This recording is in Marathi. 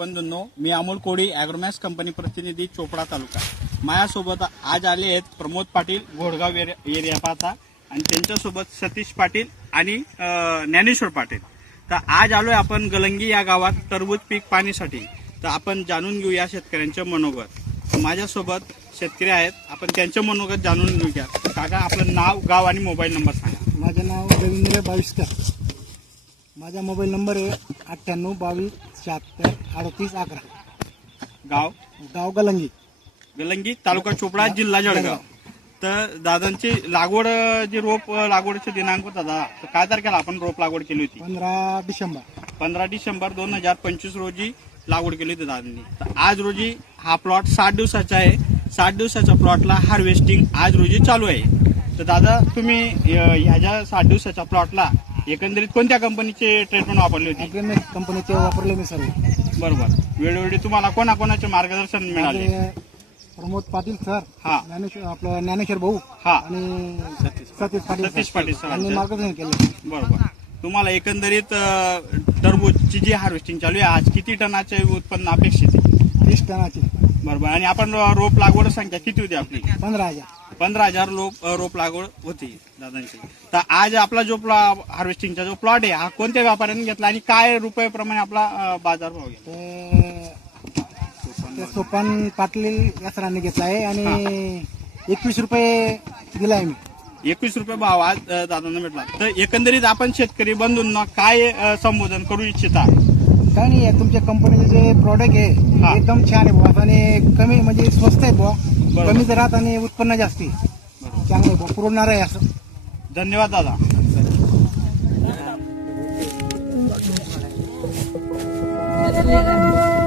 बंधूंनो, मी अमोल कोडी ॲग्रोमॅक्स कंपनी प्रतिनिधी चोपडा तालुका. माझ्यासोबत आज आले आहेत प्रमोद पाटील घोडगाव एरिया पाहता आणि त्यांच्यासोबत सतीश पाटील आणि ज्ञानेश्वर पाटील. तर आज आलोय आपण गलंगी या गावात टरबूज पीक पाहण्यासाठी. तर आपण जाणून घेऊया शेतकऱ्यांचे मनोगत. माझ्यासोबत शेतकरी आहेत, आपण त्यांचे मनोगत जाणून घेऊया. काका, आपलं नाव, गाव आणि मोबाईल नंबर सांगा. माझं नाव रवींद्र बाविस्कर. माझा मोबाईल नंबर आहे 98 22 76 38 11. गाव गलंगी. गलंगी, तालुका चोपडा, जिल्हा जळगाव. तर दादांची लागवड, जी रोप लागवडीचे दिनांक होता दादा, तर काय तारखेला आपण रोप लागवड केली होती? 15 डिसेंबर. 15 डिसेंबर 2025 रोजी लागवड केली होती दादांनी. तर आज रोजी हा प्लॉट 60 दिवसाचा आहे. 60 दिवसाच्या प्लॉटला हार्वेस्टिंग आज रोजी चालू आहे. तर दादा, तुम्ही ह्याच्या 60 दिवसाच्या प्लॉटला एकंदरीत कोणत्या कंपनीचे ट्रीटमेंट वापरली होती? ॲग्रोमॅक्स कंपनीचे वापरले मी सर्व. बरोबर. वेळोवेळी तुम्हाला कोणाकोणाचे मार्गदर्शन मिळाले? प्रमोद पाटील सर, हा, आपलं ज्ञानेश्वर भाऊ, हा, आणि सतीश पाटील सर यांनी मार्गदर्शन केलं. बरोबर. तुम्हाला एकंदरीत टरबूजची जी हार्वेस्टिंग चालू आहे, आज किती टनाचे उत्पन्न अपेक्षित आहे? 30 टनाची. बरोबर. आणि आपण रोप लागवड संख्या किती होती आपली? 15,000. 15,000 रोप लागवड होती दादांची. तर आज आपला जो हार्वेस्टिंगचा जो प्लॉट आहे, हा कोणत्या व्यापाऱ्याने घेतला आणि काय रुपयाप्रमाणे आपला बाजारभाव घेतला? ते सोपान पाटील या सरांनी घेतला आहे आणि 21 रुपये दिलाय मी. 21 रुपये भाव आज दादांना भेटला. तर एकंदरीत आपण शेतकरी बंधूंना काय संबोधन करू इच्छिता? काय नाही, तुमच्या कंपनीचे जे प्रॉडक्ट आहे एकदम छान आहे बुवा, आणि कमी म्हणजे स्वस्त आहे बुवा, कमी दरात आणि उत्पन्न जास्ती चांगलं आहे बुवा, पुरवणार आहे असं. धन्यवाद दादा. Gracias.